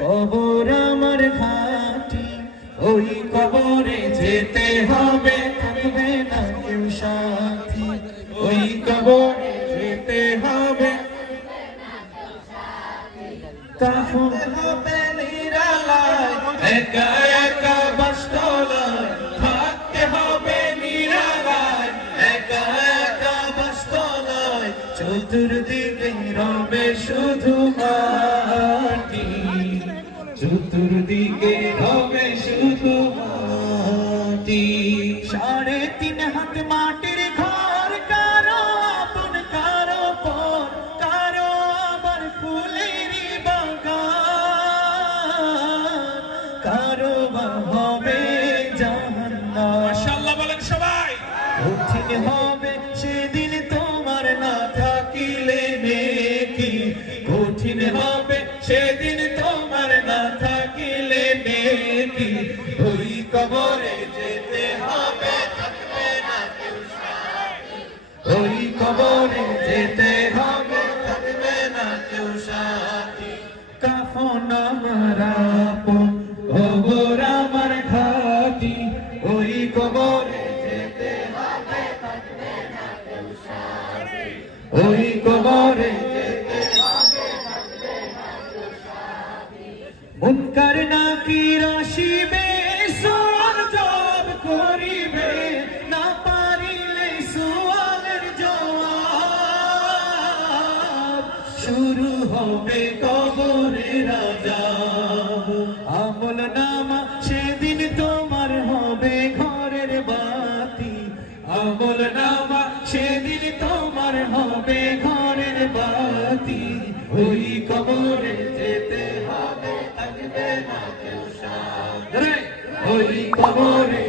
কবর আমার ঘাটি, ওই কবরে যেতে হবে, থাকবে না কেউ সাথী। ওই কবরে যেতে হবে, কাফন হবে নিরালায়, একা একা বাসতলায় থাকতে হবে নিরালায়, একা একা বাসতলায়। চতুর্দিকে রবে শুধু মাটি, চতুর্দিকে রবে শুধু মাটি। 3.5 হাত মাটির ঘর, কারো আপন কারো পর, কারো আবার ফুলেরই বাগান, কারো বা হবে জাহান্নাম। মাশাআল্লাহ বলেন সবাই। কঠিন হবে সেদিন তোমার না থাকিলে নেকি, কঠিন হবে সেদিন তোমার না থাকিলে নেকি। ওই কবরে যেতে হবে, থাকবে না কেউ সাথী। ওই কবরে যেতে হবে, থাকবে না কেউ সাথী। কাফন আমার আপন, কবর আমার ঘাটি, ওই কবরে যেতে হবে, থাকবে না কেউ সাথী। ওই কবরে যেতে হবে, থাকবে না কেউ সাথী। মুনকার নাকির আসিবে, সওয়াল জবাব করিবে, না পারিলে সওয়ালের জবাব। শুরু হবে কবরের আযাব, আমলনামা সেদিন তোমার হবে ঘরের বাতি, আমলনামা সেদিন তোমার হবে ঘরের বাতি। ওই কবরে যেতে হবে, থাকবে না কেউ সাথী। ওই কবরে